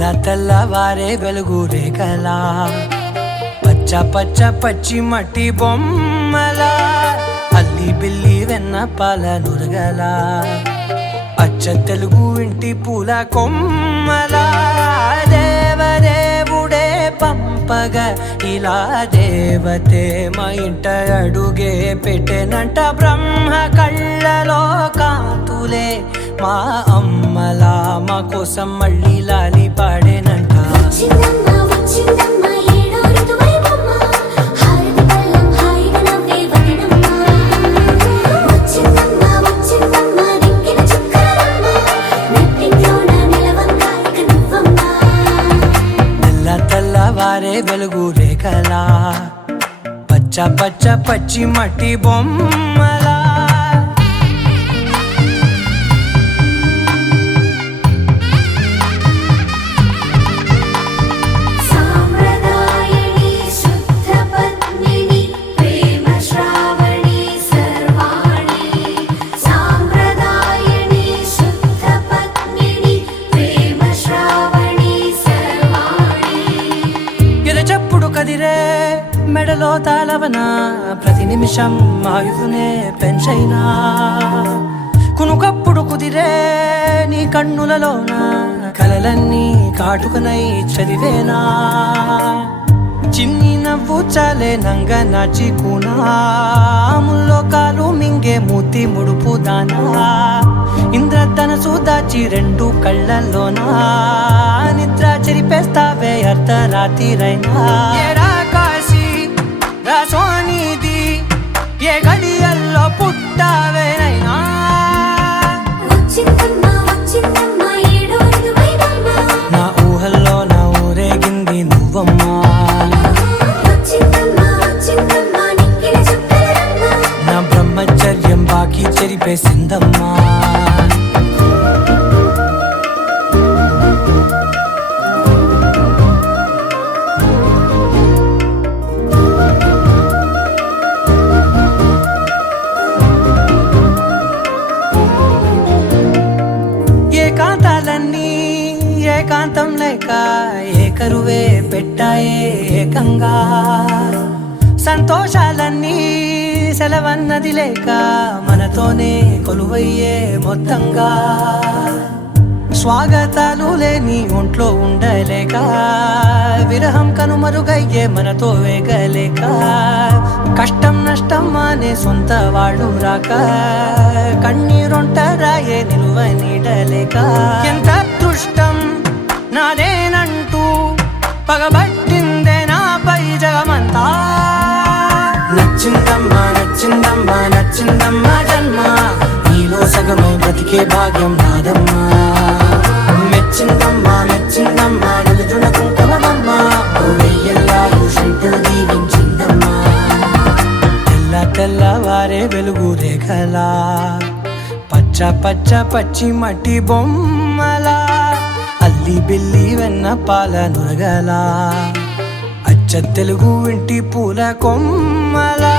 తెల్లవారే వెలుగు రేఖలా పచ్చ పచ్చ పచ్చి మట్టి బొమ్మలా అల్లి బిల్లి వెన్న పాల నురగలా అచ్చ తెలుగు ఇంటి పూల కొమ్మలా దేవదేవుడే పంపగా ఇలా దేవతే మా ఇంట అడుగే పెట్టెనంట బ్రహ్మ కళ్ళలో కాంతులే మా అమ్మలా మా కోసం మళ్ళీ లాలి పాడేనంట తెల్లవారే వెలుగు రేఖలా పచ్చ పచ్చ పచ్చి మట్టి బొమ్మలా కదిరే మెడలో తాళవన ప్రతి నిమిషం ఆయువునే పెంచైనా కునుకప్పుడు కుదిరే నీ కన్నులలోన కలలన్నీ కాటుకనై చదివేనా చిన్ని నవ్వు చాలే నంగ నాచి కూనాముల్లో కాలు మింగే మూతి ముడుపు దానా ఇంద్రధనసు దాచి రెండు కళ్ళల్లోనా నిద్ర చెరిపేస్తావే అర్ధరాత్రిరైనా ఏడా కాశీ రాసోనిది ఏ గడియల్లో పుట్టావేనైనా నా ఊహల్లో నా ఊరేగింది నువ్వమ్మా నా బ్రహ్మచర్యం బాకీ చెరిపేసిందమ్మా ఏకాంతాలన్నీ ఏకాంతం లేక ఏకరువే పెట్టాయే ఏకంగా సంతోషాలన్నీ సెలవన్నది లేక మనతోనే కొలువయ్యే మొత్తంగా స్వాగతాలు లేని ఒంట్లో ఉండలేక విరహం కనుమరుగయ్యే మనతో వేగలేక కష్టం నష్టం అనే సొంత వాడు రాక కన్నీరొంటరాయే నిలువ నీడలేక ఎంత అదృష్టం నాదేనంటూ పగబట్టిందే నాపై జగమంతా నచ్చిందమ్మా నచ్చిందమ్మా నచ్చిందమ్మా జన్మ నీలో సగమై బ్రతికే భాగ్యం నాదమ్మా మెచ్చిందమ్మా మెచ్చిందమ్మా నిలుచున కుంకుమమ్మా వెయ్యల్లాలు శంకులు దీవించిందమ్మా తెల్లవారే వెలుగు రేఖలా పచ్చ పచ్చ పచ్చి మట్టి బొమ్మలా అల్లి బిల్లి వెన్న పాల నురగలా అచ్చ తెలుగు ఇంటి పూల కొమ్మలా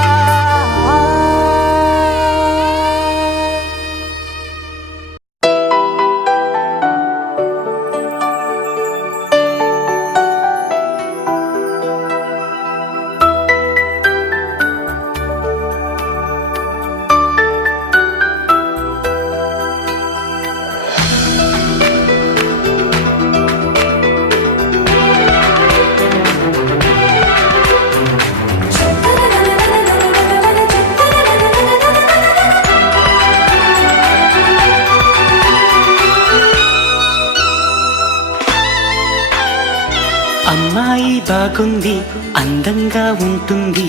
అమ్మాయి బాగుంది అందంగా ఉంటుంది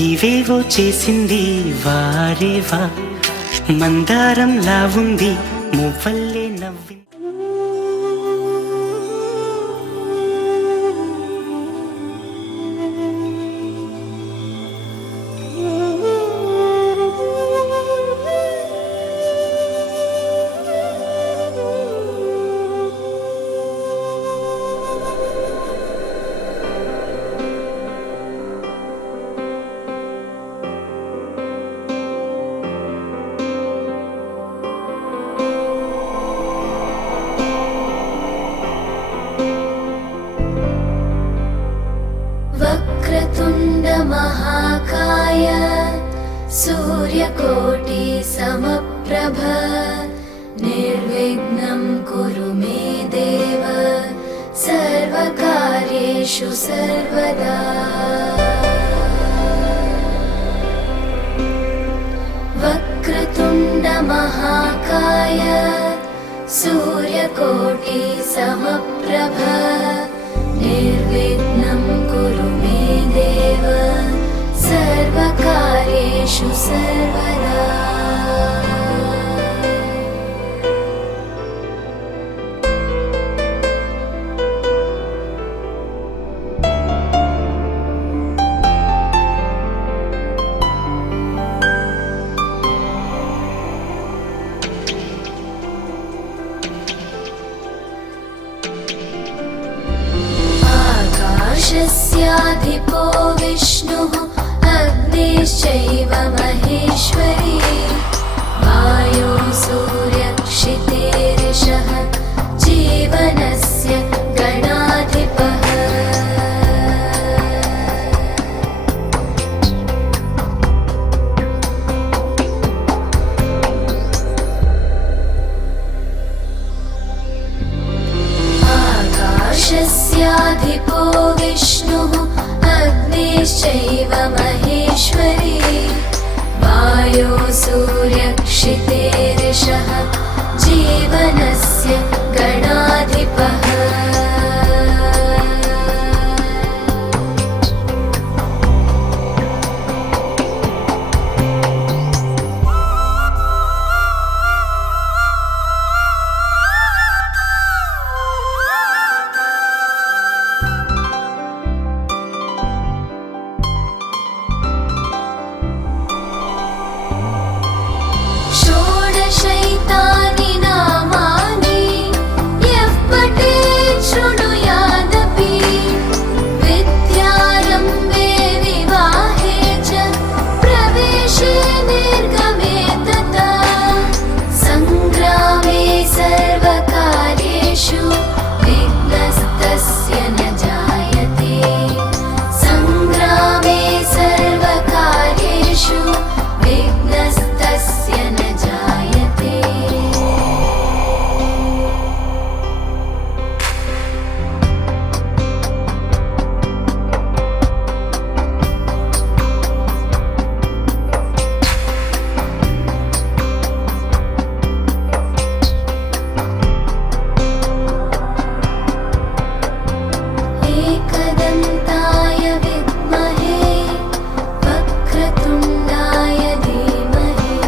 ఇవేవో చేసింది వారేవా మందారంలా ఉంది మువ్వల్లే నవ్వి सूर्यकोटि समप्रभ निर्विघ्नं कुरु मे देव सर्वकार्येषु सर्वदा। वक्रतुण्ड महाकाय सूर्यकोटि समप्रभ निर्विघ्नं कुरु मे देव सर्वकार्येषु सर्वदा। आकाशस्याधिपो विष्णुः अग्निश्चैव महेश्वरी वायो सूर्यक्षितेरिषः जीवनस्य गणाधिपः। आकाशस्याधिपो विष्णुः अग्निश्चैव महेश्वरी वायो सूर्यक्षितेरिषः जीवनस्य गणाधिपः। षोडशैतानि नामानि यः पठेत् शृणुयादपि विद्यारम्भे विवाहे च प्रवेशे निर्गमे तथा सङ्ग्रामे सर्वकार्येषु विघ्नस्तस्य न जायते। सङ्ग्रामे सर्वकार्येषु विघ्नस्तस्य न जायते। एकदन्ताय विद्महे वक्रतुण्डाय धीमहि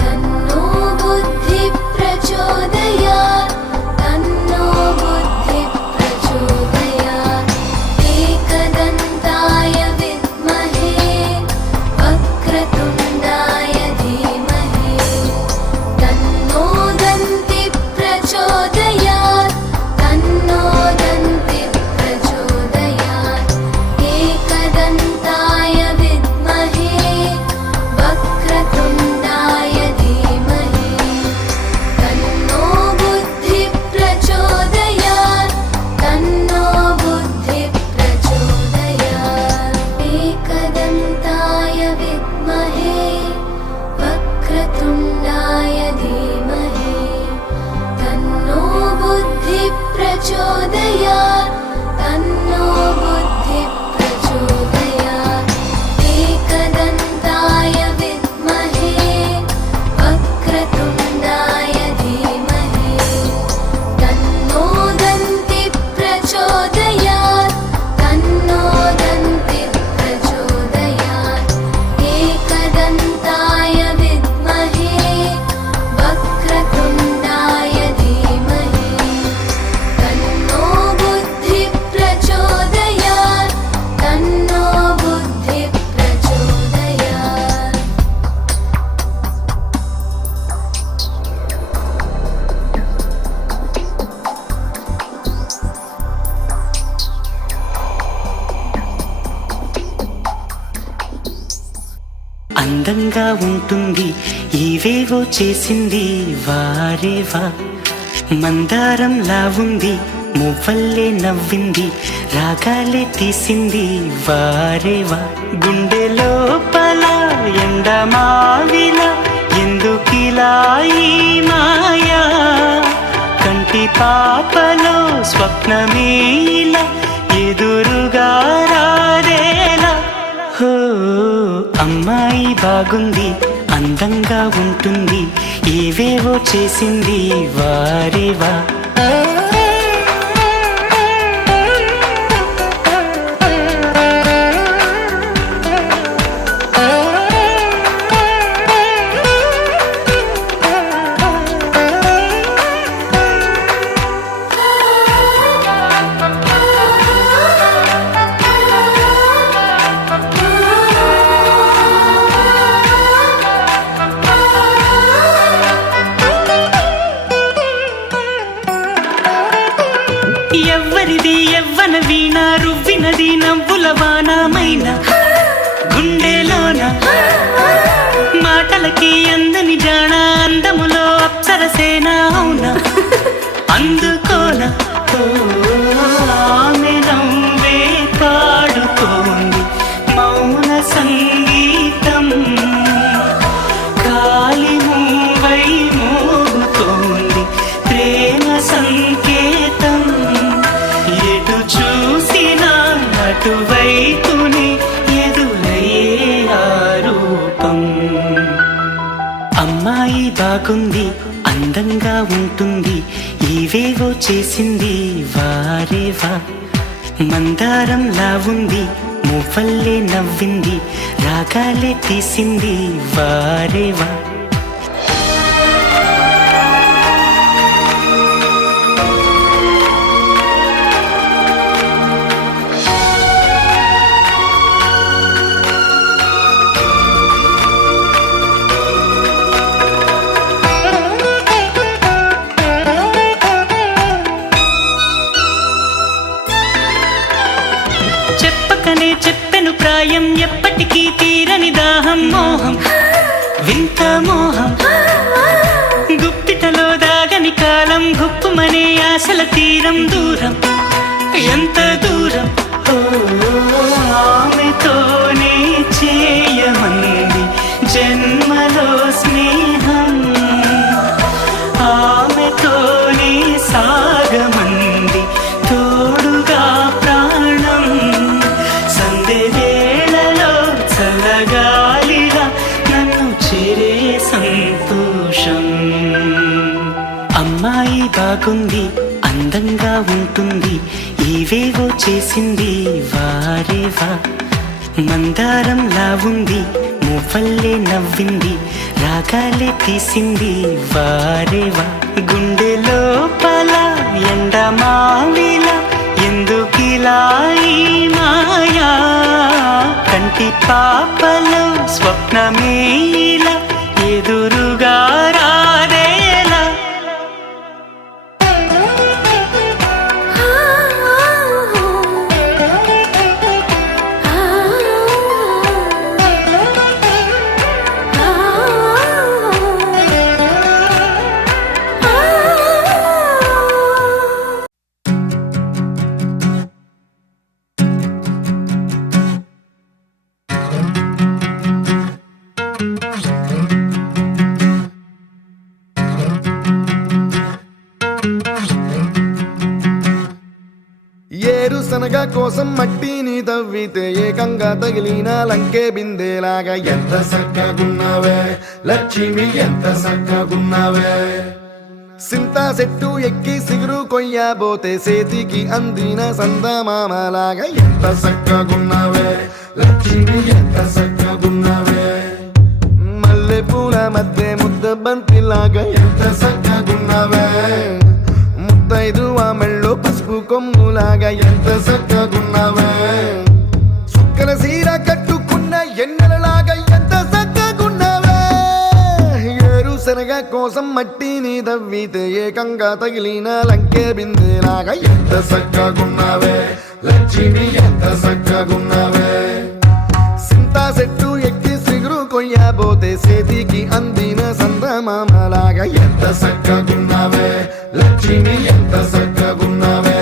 तन्नो बुद्धिः प्रचोदयात् तन्नो बुद्धिः प्रचोदयात्। एकदन्ताय विद्महे वक्रतुण्डाय धीमहि तन्नो दन्तिः प्रचोदयात् तन्नो दन्तिः प्रचोदयात्। एकदन्ताय विद्महे वक्रतुण्डाय धीमहि तन्नो बुद्धिः प्रचोदयात् तन्नो बुद्धिः प्रचोदयात्। एकदन्ताय विद्महे वक्रतुण्डाय धीमहि तन्नो बुद्धिः प्रचोदयात् तन्नो बुद्धिः प्रचोदयात्। एकदन्ताय विद्महे वक्रतुण्डाय धीमहि तन्नो दन्तिः प्रचोदयात् तन्नो दन्तिः प्रचोदयात्। एकदन्ताय विद्महे वक्रतुण्डाय धीमहि तन्नो बुद्धिः प्रचोदयात् तन्नो बुद्धिः प्रचोदयात्। అందంగా ఉంటుంది ఇవేవో చేసింది వారేవా మందారంలా ఉంది మువ్వల్లే నవ్వింది రాగాలే తీసింది వారేవా గుండె లోపల ఎండ ఎండమావిల ఎందుకిలా ఈ మాయా కంటి పాపలో స్వప్నమేలా ఎదురుగా రారేలా హో అమ్మాయి బాగుంది అందంగా ఉంటుంది ఏవేవో చేసింది వారేవా ఎవ్వరిది ఎవ్వన వీణ రువ్వినది నవ్వుల వానమైన గుండెలోన మాటలకి అందని జాణ అందములో అప్సరసేన అవునా అందుకోన ఆమె నవ్వే పాడుతోంది మౌన సంగీతం కాలి మూవై మోగుతోంది ప్రేమ సంకేతం ఎటు చూసినా అటువైపునే ఎదురయ్యే ఆరూపం అమ్మాయి బాగుంది అందంగా ఉంటుంది ఇవేవో చేసింది వారేవా మందారంలా ఉంది మువ్వల్లే నవ్వింది రాగాలే తీసింది వారేవా చెప్పకనే చెప్పెను ప్రాయం ఎప్పటికీ తీరని దాహం మోహం వింత మోహం గుప్పిటలో దాగని కాలం గుప్పుమనే ఆశల తీరం దూరం ఎంత దూరం ఓ ఆమెతోనే చేయమంది జన్మలో స్నేహం ఆమెతోనే సాగమంది తోడుగా ప్రాణం సందెవేళలో చల్లగాలిలా నన్ను చేరే సంతోషం అమ్మాయి బాగుంది అందంగా ఉంటుంది ఇవేవో చేసింది వారేవా మందారంలా ఉంది మువ్వల్లే నవ్వింది రాగాలే తీసింది వారేవా గుండె లోపల ఎండమావిల ఎందుకిలా ఈ మాయా కంటి పాపలో స్వప్నమేలా ఎదురుగా రారేలా ఏరుశనగ కోసం మట్టిని తవ్వితే ఏకంగా తగిలిన లంకే బిందేలాగా ఎంత సక్కగున్నావే లక్ష్మి ఎంత సక్కగున్నావే సింతా చెట్టు ఎక్కి సిగురు కొయ్యబోతే చేతికి అందిన సందమామలాగా ఎంత సక్కగున్నావే లక్ష్మి ఎంత సక్కగున్నావే మల్లె పూల మధ్య ముద్ద బంతిలాగా ఎంత సక్కగున్నావే ముద్దైదు ఆ మెళ్ళో పసుపు కొమ్ములాగా ఎంత సక్కగున్నావే సుక్కల సీర కట్టుకున్న ఎన్నెలలాగా ఎంత సక్కగున్నావే ఏరుశనగ కోసం మట్టిని తవ్వితే ఏకంగా తగిలిన లంకే బిందేలాగా ఎంత సక్కగున్నావే లక్ష్మి ఎంత సక్కగున్నావే సింతా చెట్టు ఎక్కి సిగురు కొయ్యబోతే చేతికి అందిన సందమామలాగా ఎంత సక్కగున్నావే లక్ష్మి ఎంత సక్కగున్నావే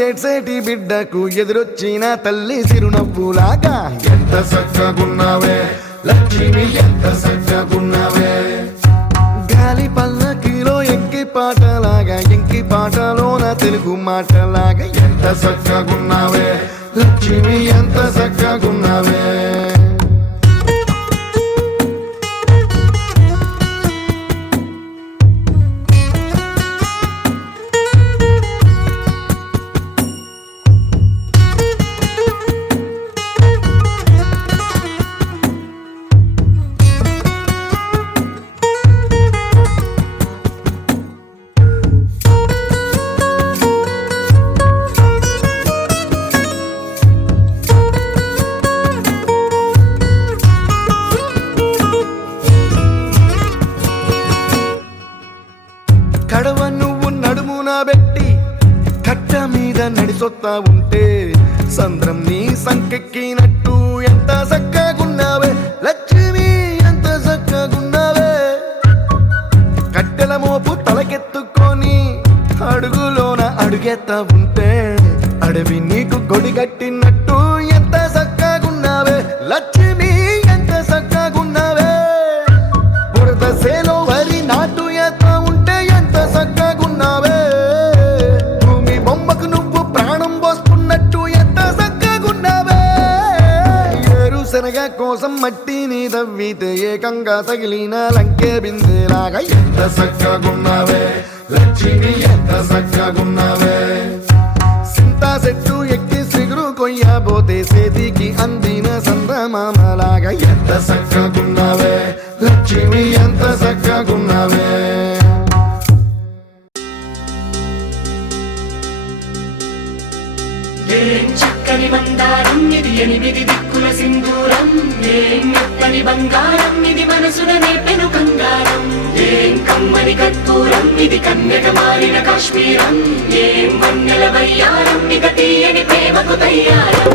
ఏడ్సేటి బిడ్డకు ఎదురొచ్చిన తల్లి సిరునవ్వులాగా ఎంత చక్కగున్నావే లక్ష్మి ఎంత చక్కగున్నావే గాలి పల్లకిలో ఎంకి పాటలాగా ఎంకి పాటలోన తెలుగు మాటలాగా ఎంత చక్కగున్నావే లక్ష్మి ఎంత చక్కగున్నావే కడవ నువ్వు నడుమున పెట్టి కట్ట మీద నడిసొత్తా ఉంటే సంద్రం నీ సంకెక్కినట్టు ఎంత చక్కగున్నావే లక్ష్మి ఎంత చక్కగున్నావే కట్టెల మోపు తలకెత్తుకొని అడుగులోన అడుగెత్తా ఉంటే అడవి నీకు గొడి కట్టినట్టు ఎంత చక్కగున్నావే లక్ష్మి ఎంత చక్కగున్నావే బురద సేలో వరి నాటు ఎత్తా ఉంటే ఎంత చక్కగున్నావే భూమి బొమ్మకు నువ్వు ప్రాణం పోస్తున్నట్టు ఎంత చక్కగున్నావే ఏరుశనగ కోసం మట్టిని తవ్వితే ఏకంగా తగిలిన లంకే బిందెలాగా ఎంత చక్కగున్నావే లక్ష్మి ఎంత చక్కగున్నావే సింతా చెట్టు ఎక్కి సిగురు కొయ్యబోతే చేతికి అందిన సందమామలాగా ఎంత చక్కగున్నావే లక్ష్మి ఎంత చక్కగున్నావే ఏం చక్కని మందారం ఇది ఎనిమిది దిక్కుల సింధూరం ఏం మెత్తని బంగారం ఇది మనసున నేపెను కంగారం ఏం కమ్మని కర్పూరం ఇది కన్యక మారిన కాశ్మీరం ఏం వన్నెల వయ్యారం ఇక తీయని ప్రేమకు తయ్యారం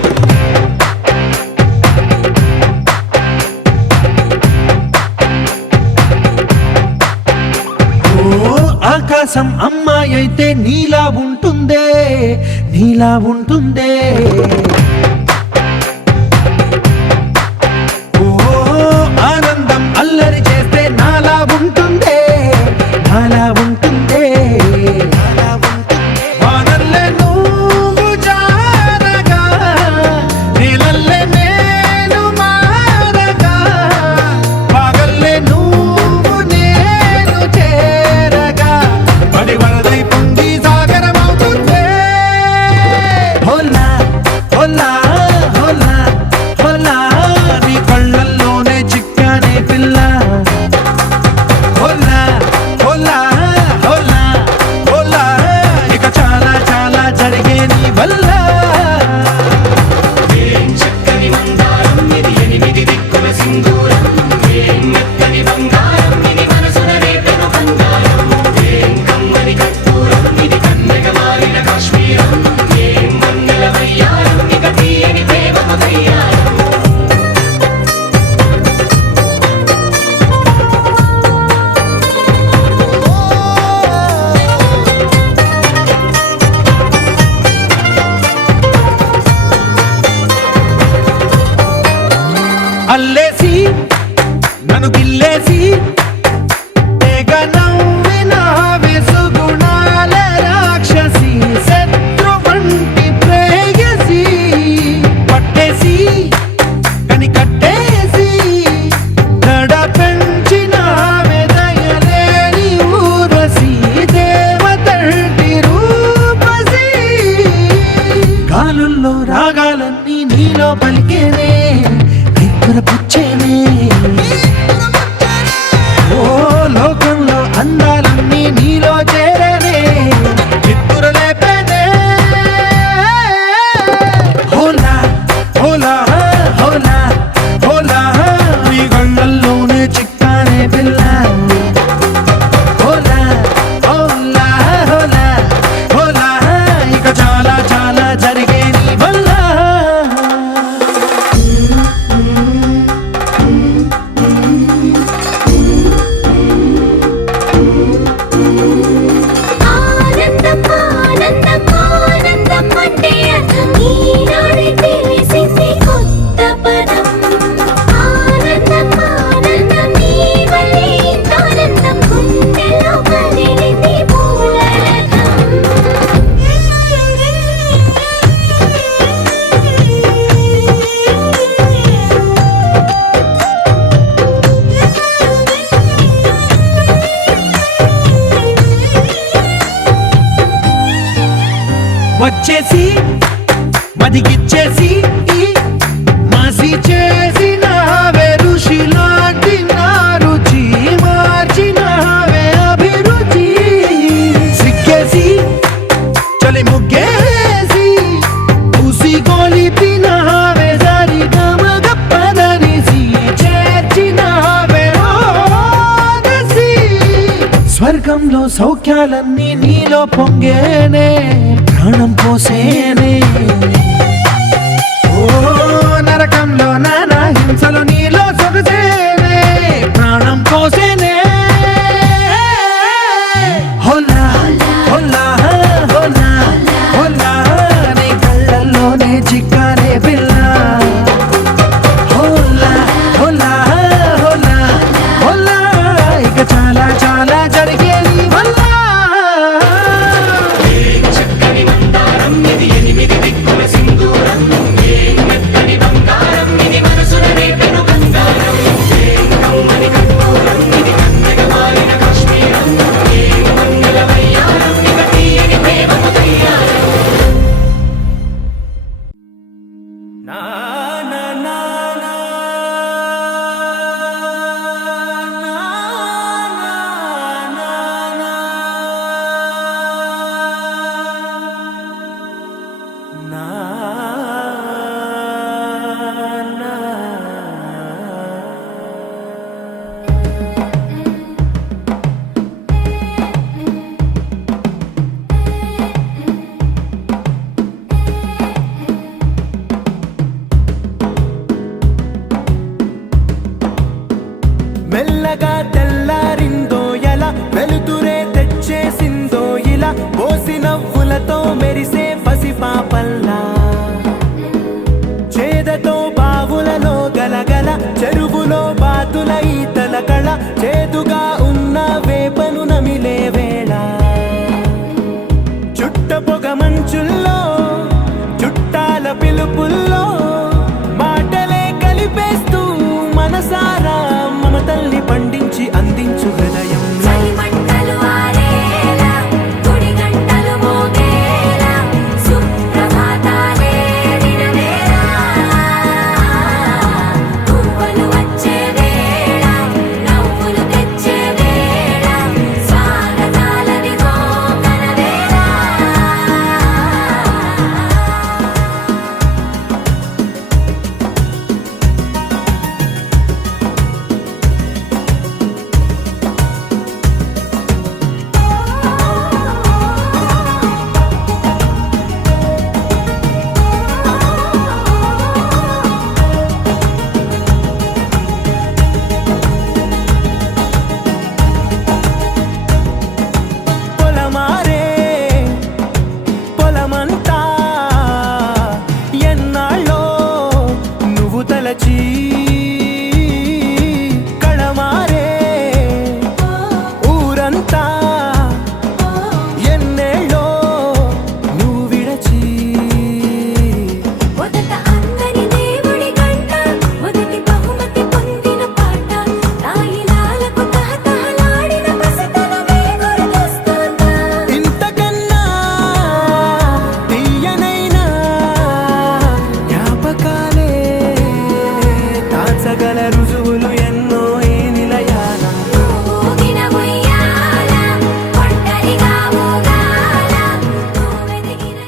ఆకాశం అమ్మాయి అయితే నీలా ఉంటుందే నీలా ఉంటుందే ఓ ఆనందం అల్లరి చేస్తే నాలా ఉంటుందే నాలా ఉంటుందే వానల్లే నువ్వు జారగా నీలల్లే నేను మారగా పగల్లే నువ్వు నేను చేరగా పడి వరదై పొంగి సాగరమవుతుందే హోలా హోలా హోలా హోలా నీ కళ్ళల్లోనే చిక్కనే పిల్ల హోలా హోలా హోలా హోలా ఇక చాలా చాలా జరిగే నీ వల్ల ఏం చక్కని మందారం ఇది ఎనిమిది దిక్కుల సింధూరం ఏం మెత్తని బంగారం ఇది మనసున రేపెను కంగారం ఏం కమ్మని కర్పూరం ఇది కన్యక మారిన కాశ్మీరం ఏం వన్నెల వయ్యారం ఇక తీయని ప్రేమకు తయ్యారం అల్లేసి నన్ను గిల్లేసి తెగ నవ్విన విసుగుణాల రాక్షసి శత్రు వంటి ప్రేయసి పట్టేసి కని కట్టేసి దడ పెంచిన దయలేని ఊరసి దేవతంటి రూపసి గాలుల్లో రాగాలన్నీ నీలో పలికేనే పుచ్చేనే ఓ లోకంలో అందాలన్నీ నీలో చేరనే నిద్దుర లేపేనే హోలా హోలా హోలా హోలా నీ గళ్ళల్లోనే చిక్కానే పిల్ల హోలా హోలా హోలా హోలా ఇక చాలా చాలా జరిగే నీ వల్ల ఆనందం ఆనందం ఆనందం సిగ్గేసి మదిగిచ్చేసి మాసి చేసినావే ఋషిలాంటి నా రుచి మార్చినావే అభిరుచి సిగ్గేసి చలి ముగ్గేసి ఉసి గోలిపినావే సరి గమగప్పదనిసి చేర్చినావే ఓదసి స్వర్గంలో సౌఖ్యాలన్నీ నీలో పొంగేనే ప్రాణం పోసేనే ఓ నరకంలో నానా హింసలు నీలో సొగసేనే ప్రాణం పోసేనే హోలా హోలా హోలా హోలా నీ కళ్ళల్లోనే చిక్కానే పిల్ల హోలా హోలా హోలా హోలా ఇక చాలా చాలా జరిగే నీ వల్ల చక్కని మందారం ఇది ఎనిమిది దిక్కుల సింధూరం ఏం మెత్తని బంగారం ఇది మనసున రేపెను కంగారం ఏం కమ్మని కర్పూరం ఇది కన్నెగ మారిన కాశ్మీరం ఏం మంగళ వయ్యారం ఇక తీయని ప్రేమకు తయ్యారం మెల్లగా తెల్లారిందో ఎలా వెలుతురే తెచ్చేసిందో ఇలా పోసి నవ్వులతో మెరిసే పసిపాపల్లా చేదతో బావులలో గలగల చెరువులో బాతుల ఈతల కళ చేదుగా ఉన్న వేపను నమిలే వేళ చుట్ట పొగ మంచుల్లో చుట్టాల పిలుపుల్లో మాటలే కలిపేస్తూ మనసారా మమతల్ని పండించి అందించు హృదయం చలిమంటలు ఆరేలా గుడి గంటలు మోగేలా సుప్రభాతాలే వినవేళ పువ్వులు వచ్చే వేళ నవ్వులు తెచ్చే వేళ స్వాగతాలదిగో కనవేళ పొలమారే పొలమంతా ఎన్నాళ్ళో నువ్వు తలచి కళమారే ఊరంతా ఎన్నేళ్ళో నువ్వు విడచి మొదట అందని దేవుడి గంట మొదటి బహుమతి పొందిన పాట తాయిలాలకు తహతహలాడిన పసితనమే గుర్తొస్తుందా ఇంతకన్నా తీయనైనా జ్ఞాపకాలే తాచగల రుజువులు ఎన్నో ఈ నిలయాల ఊగిన ఉయ్యాల ఒంటరిగా ఊగాల నువ్వెదిగిన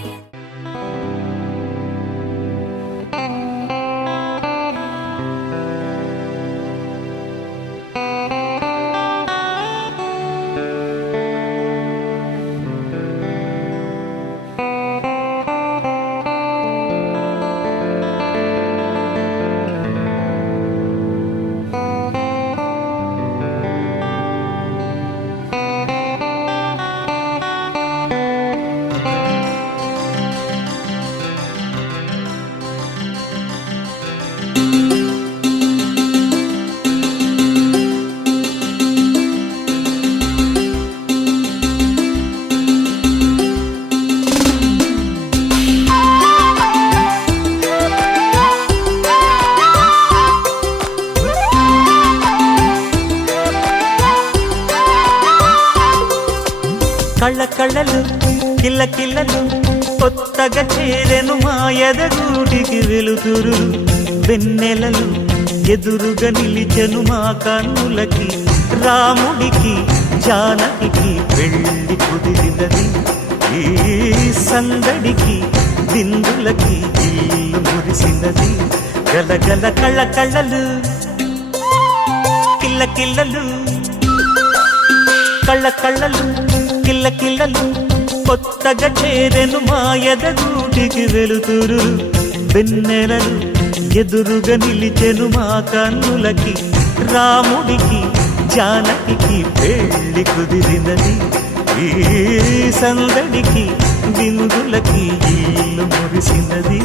కళ్ళ కళ్ళలు కిల్ల కిల్లలు కొత్తగా చేరెను మా ఎదగూటికి వెలుతురు వెన్నెలలు ఎదురుగా నిలిచెను మా కన్నులకి రాముడికి జానకి పెళ్లి కుదిరినది ఈ సందడికి బిందులకి ఇల్లు మురిసినది గలగల కళ్ళ కళ్ళలు కిల్ల కిల్లలు కళ్ళ కళ్ళలు కిల్ల కిల్లలు కొత్తగా చేరెను మా ఎదగూటికి వెలుతురు వెన్నెలలు ఎదురుగా నిలిచెను మా కన్నులకి రాముడికి జానకి పెళ్లి కుదిరినది ఈ సందడికి బిందులకి ఇల్లు మురిసినది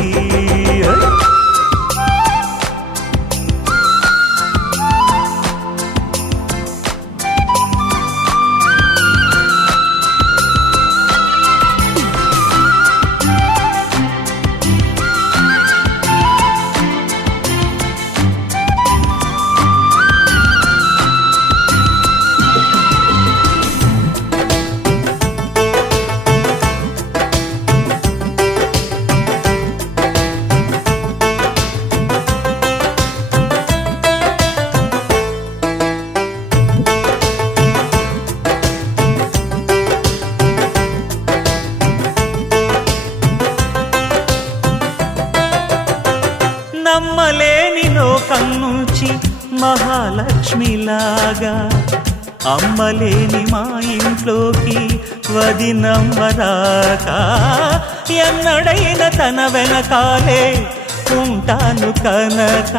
నమ్మలేని లోకం నుంచి మహాలక్ష్మిలాగా అమ్మలేని మా ఇంట్లోకి వదినమ్మరాక ఎన్నడైన తన వెనకాలే ఉంటాను కనక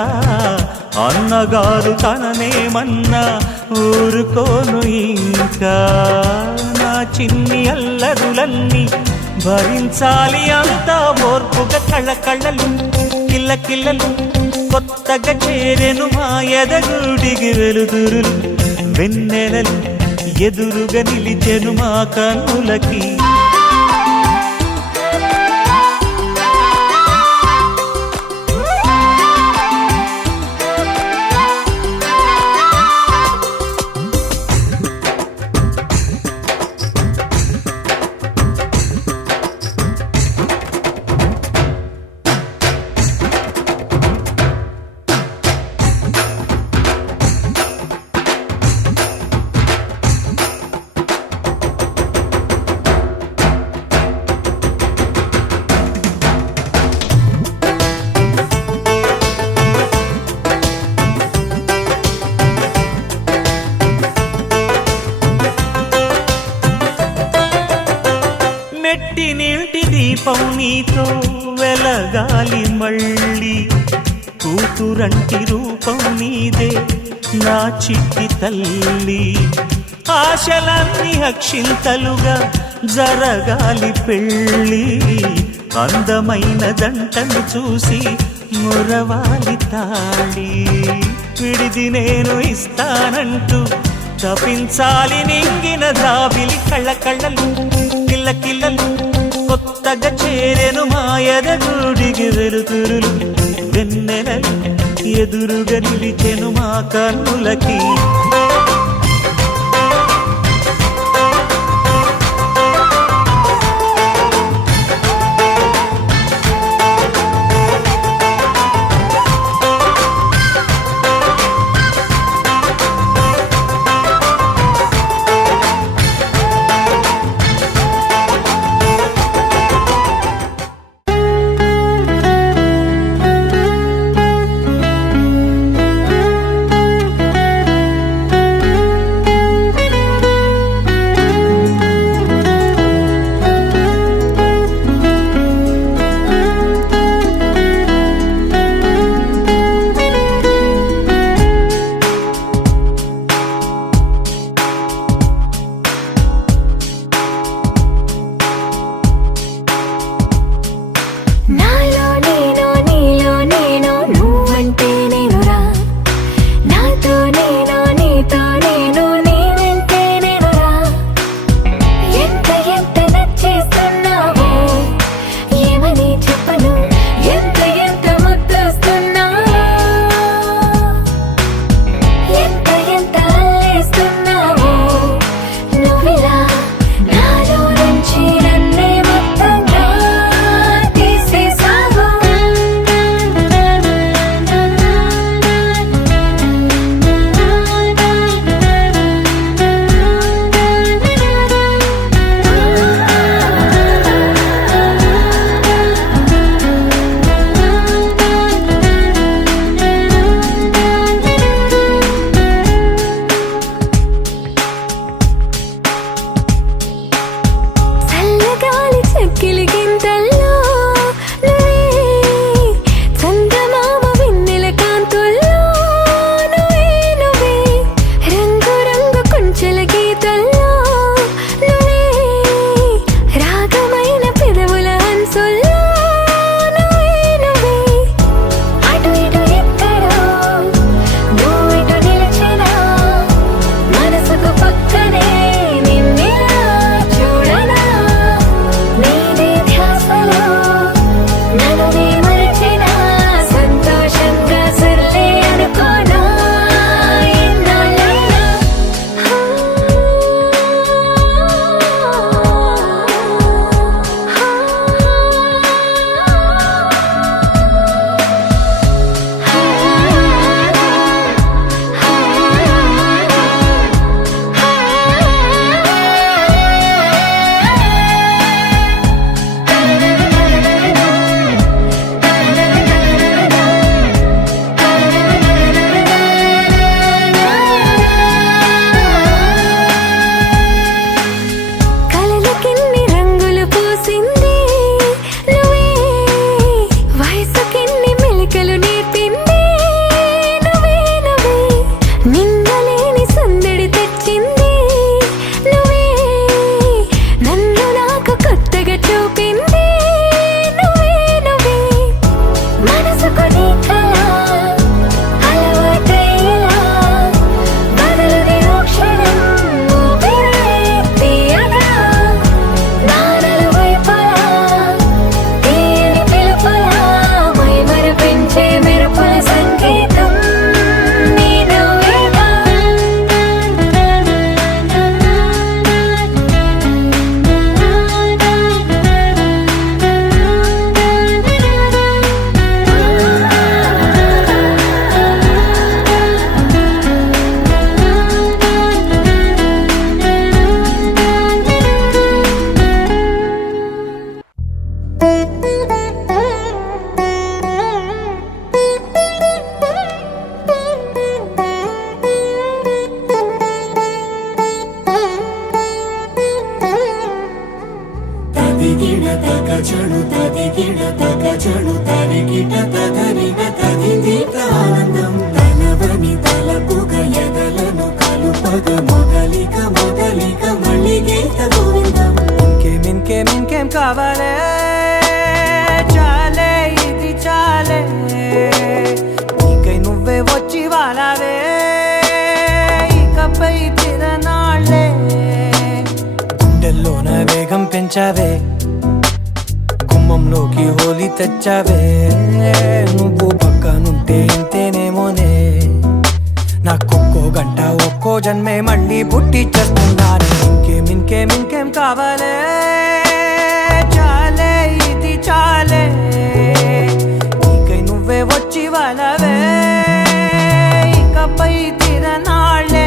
అన్నగారు తననేమన్నా ఊరుకోను ఇంకా నా చిన్ని అల్లరులన్నీ భరించాలి అంతా ఓర్పుగా కళ్ళ కళ్ళలు కిల్ల కిల్లలు కొత్తగా చేరెను మా ఎదగూడికి వెలుతురులు వెన్నెలలు ఎదురుగా నిలిచెను మా కన్నులకి మెట్టి నీటి దీపం నీతో వెలగాలి మళ్ళీ కూతురంటి రూపం నీదే నా చిట్టి తల్లి ఆశలన్నీ అక్షింతలుగా జరగాలి పెళ్ళి అందమైన జంటను చూసి మురవాలి తాళి విడిది నేను ఇస్తానంటూ తపించాలి నింగిన జాబిలి కళ్ళ కళ్ళలు కిల్ల కిల్లలు కొత్తగా చేరెను మా ఎదగూడికి వెలుతురులు వెన్నెలలు ఎదురుగా నిలిచెను మా కన్నులకి తగ జడు తరిగిట తగరిన తదిందిట ఆనందం తలవని తలపుగ ఎదలను కలుపగ మొదలిక మొదలిక మళ్ళీ గీత గోవిందం ఇంకేం కావాలే చాలే ఇది చాలే నీకై నువ్వే వచ్చి వాలావే ఇకపై తిరనాళ్ళే గుండెల్లోన వేగం పెంచావే గుమ్మంలోకి హోలీ తెచ్చావే నువ్వు పక్కనుంటే ఇంతేనేమోనే నాకొక్కో గంట ఒక్కో జన్మే మళ్ళీ పుట్టి చేస్తున్నాను ఇంకేం కావాలే చాలే ఇది చాలే నీకై నువ్వే వచ్చి వాళ్ళవే ఇకపై తిరనాళ్ళే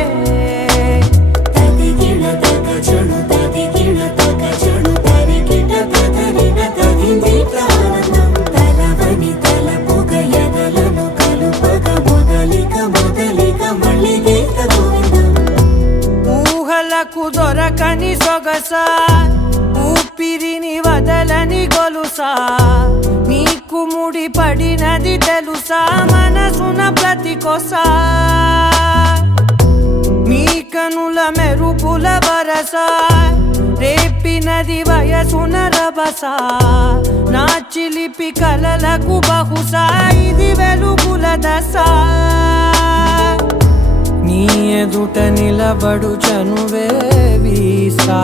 తదిగిన తగ జడు తదిగిన తగ జడు తరిగిట తగరిన తదిందిట ఆనందం తలవని తలపుగ ఎదలను కలుపగ మొదలిక మొదలిక మళ్ళీ గీత గోవిందం ఊహలకు దొరకని సొగసా ఊపిరిని వదలని గొలుసా నీకు ముడి పడినది తెలుసా మనసున ప్రతి కొసా నీ కనుల మెరుపుల వరస రేపినది వయసున రభస నా చిలిపి కలలకు బహుశా ఇది వెలుగుల దశ నీ ఎదుట నిలబడు చనువే వీసా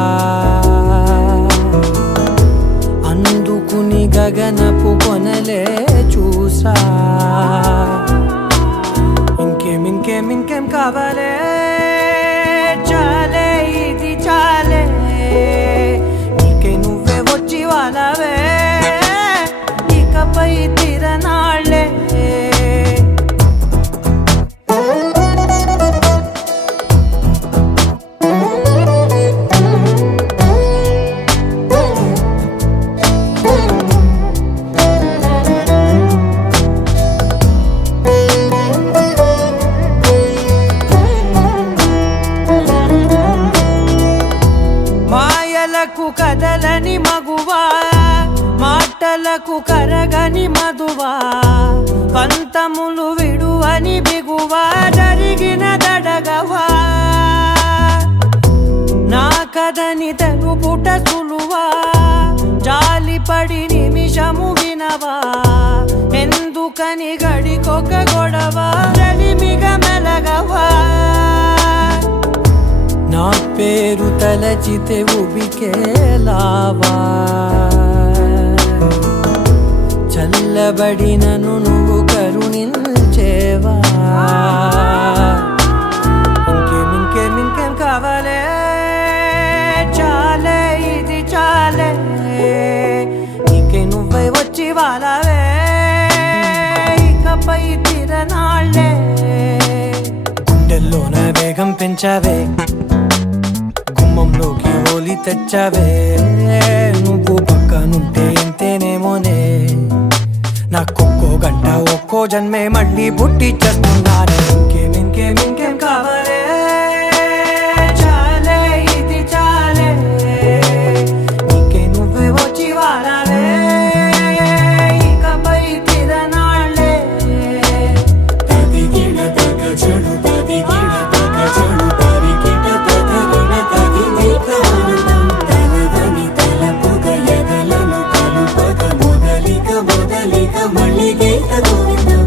అందుకుని గగనపు కొనలే చూసా ఇంకేం కావాలే చాలే ఇది చాలే నీకే నువ్వే వచ్చి వాళ్ళవే ఇకపై తిరనాళ్ళే మాయలకు కదలని మగువా మాటలకు కరగని మధువా పంతములు విడువని బిగువా జరిగిన దడగవా నా కదని తెలుపుట సులువా జాలిపడి నిమిషము వినవా ఎందుకని గడికొక గొడవ రలిమిగ మెలగవా నా పేరు తలచితే ఉబికేలావా చల్లబడినను నువ్వు కరుణించేవా ఇంకేం కావాలే చాలే ఇది చాలే నీకే నువ్వే వచ్చి వాళ్ళవే ఇకపై తిరనాళ్ళే గుండెల్లోన వేగం పెంచావే గుమ్మంలోకి హోలీ తెచ్చావే నువ్వు పక్కనుంటే ఇంతేనేమోనే నాకొక్కో గంట ఒక్కో జన్మే మళ్ళీ పుట్టి చేస్తున్నాను ఇంకేం కావాలే చాలే ఇది చాలే నీకే నువ్వే వచ్చి వాళ్ళవే ఇకపై తిరనాళ్ళే తదిగిన తగ జడు తదిగిన తగ జడు తరిగిట తగరిన తదిందిట ఆనందం తలవని తలపుగ ఎదలను కలుపగ మొదలిక మొదలిక మళ్ళీ గీత గోవిందం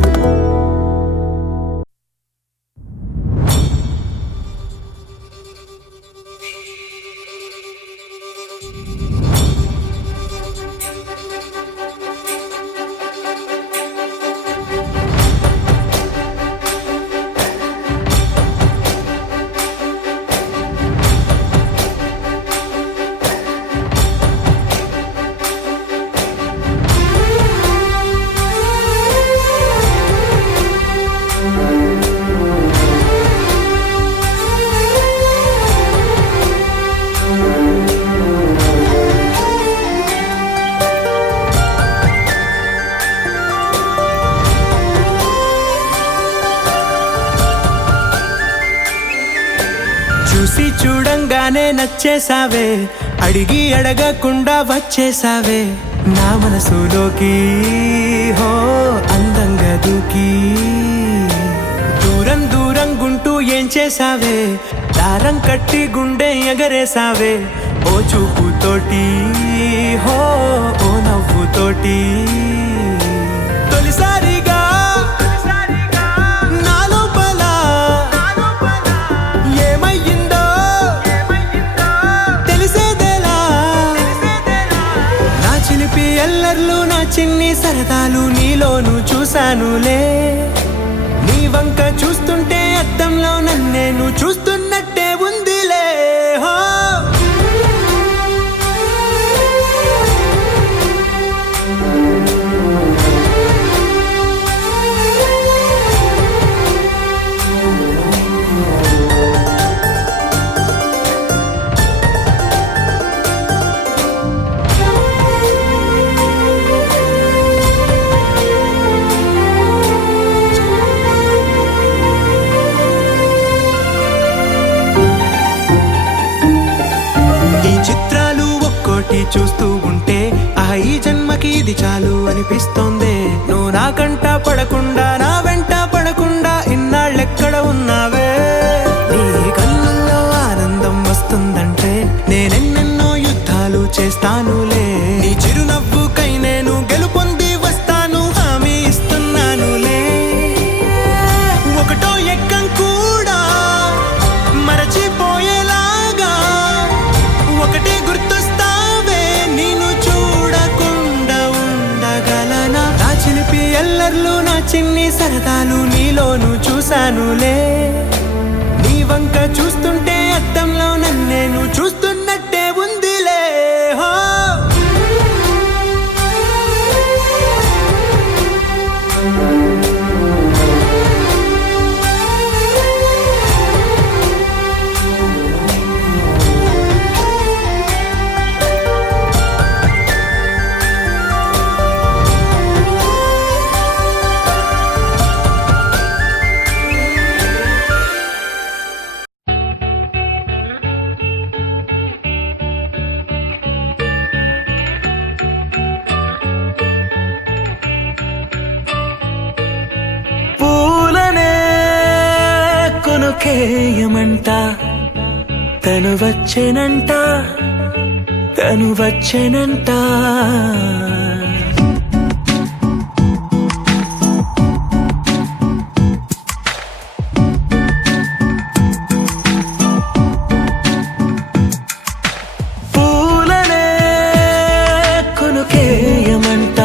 చూసి చూడంగానే నచ్చేసావే అడిగి అడగకుండా వచ్చేసావే నా మనసులోకి హో అందంగా దూకి దూరం దూరం గుంటూ ఏం చేసావే దారం కట్టి గుండె ఎగరేసావే ఓ చూపుతోటి హో ఓ నవ్వుతోటి తొలిసారిగా నా లోపల ఏమయ్యిందో తెలిసేదేలా నా చిలిపి ఎల్లర్లు నా చిన్ని సరదాలు నీలోను చూశానులే నీ వంక చూస్తుంటే అద్దంలో నన్నేను చూస్తున్నట్టే ఉందిలే హో చూస్తూ ఉంటే ఈ జన్మకి ఇది చాలు అనిపిస్తోంది నువ్వు నా కంట పడకుండా నా వెంట పడకుండా ఇన్నాళ్ళెక్కడ ఉన్నావే నీ కళ్ళల్లో ఆనందం వస్తుందంటే నేనెన్నెన్నో యుద్ధాలు చేస్తానులే నీ చిరునవ్వుకై నేను గెలుపొంది వస్తాను హామీ ఇస్తున్నానులే ఒకటో ఎక్కం కూడా మరచిపోయేలాగా ఒకటే గుర్తు ఎల్లర్లు నా చిన్ని సరదాలు నీలోను చూశానులే నీ వంక చూస్తుంటే అద్దంలో నన్నేను చూస్తున్నట్టే ఉందిలే హో కేయమంట తను వచ్చెనంట తను వచ్చెనంట పూలనే కొనుకేయమంట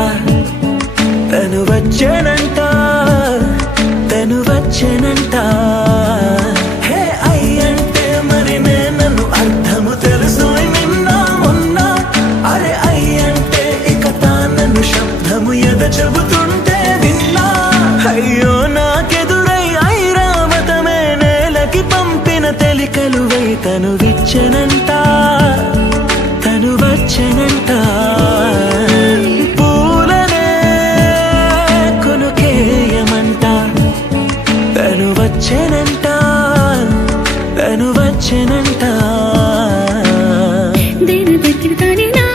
తను వచ్చెనంట తను వచ్చెనంట చెబుతుంటే విన్నా అయ్యో నాకెదురై ఐరావతమే నేలకి పంపిన తెలికలువై తను విచ్చెనంట తను వచ్చెనంట పూలనే కొనుకేయమంట తను వచ్చెనంట తను వచ్చెనంట దేని దగ్గర దానినా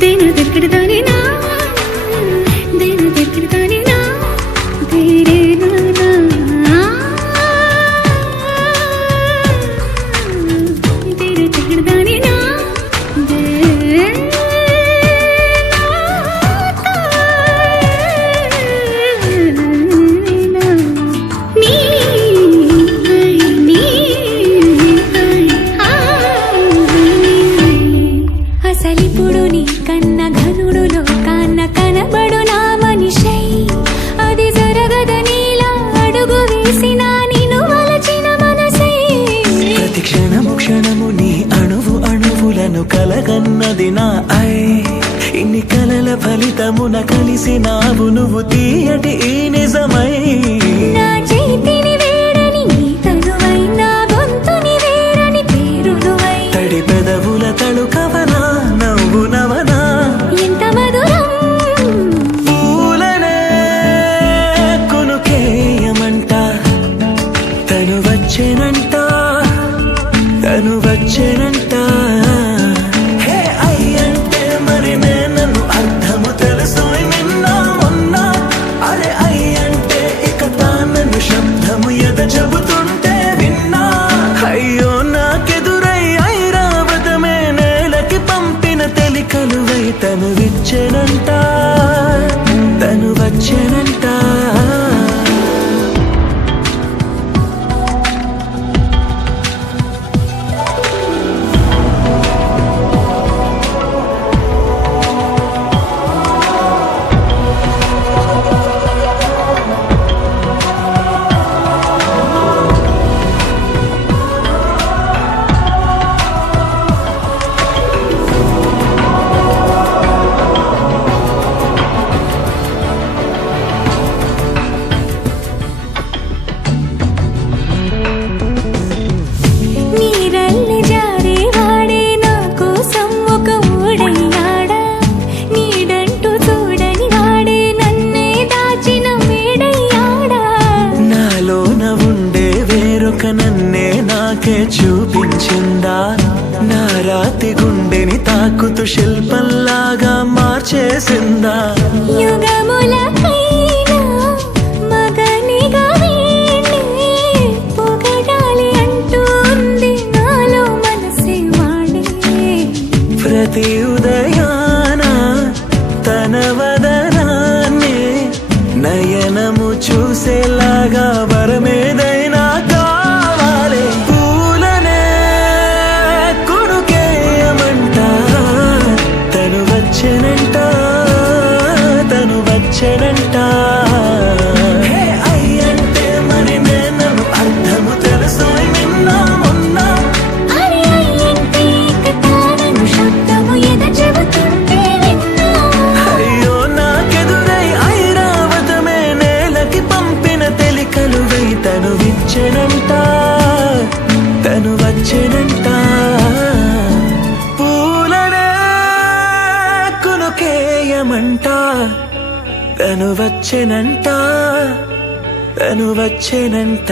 దేని దగ్గర దానినా అసలిప్పుడు నీ కన్న ఘనుడులో కన్న కనబడు నా మనిషై అది జరగదనిలా అడుగు వేసిన నిన్ను వలచిన మనసై ప్రతి క్షణము క్షణము నీ అణువు అణువులను కలగన్నది నా ఇన్ని కలల ఫలితమున కలిసినావు నువ్వు తీయటి ఈ నిజమై నా చేతిని వేడని నీ తనువై నా గొంతుని వేరని పేరునువై తడి పెదవుల తళుకవనా నవ్వు నవనా ఎంత మధురం పూలనే కొనుకేయమంట తను వచ్చెనంట తను వచ్చెనంట హే అయ్యంటే మరి నేను మృదు శిల్పంలాగా మార్చేసిందా యుగములకైనా మగనిగా వీణ్ణి పొగడాలి అంటుంది నాలో మనసే వాడే. ప్రతి ఉదయాన తన వదనాన్ని నయనము చూసేలాగా వరమేదైనా కావాలి. పూలనే కొడుకేయమంట తను వచ్చెనంట తను వచ్చెనంట. హే అయ్యంటే మరి నేను అర్థము తెలుసు నిన్న మొన్న. అరే అయ్యంటే ఇక తానను శబ్దము ఎద చెబుతుంటే విన్నా. అయ్యో నాకెదురై ఐరావతమే నేలకి పంపిన తెలికలువై తను విచ్చెనంట తను వచ్చెనంట. పూలనే కునుకేయమంట తను వచ్చెనంట తను వచ్చెనంట.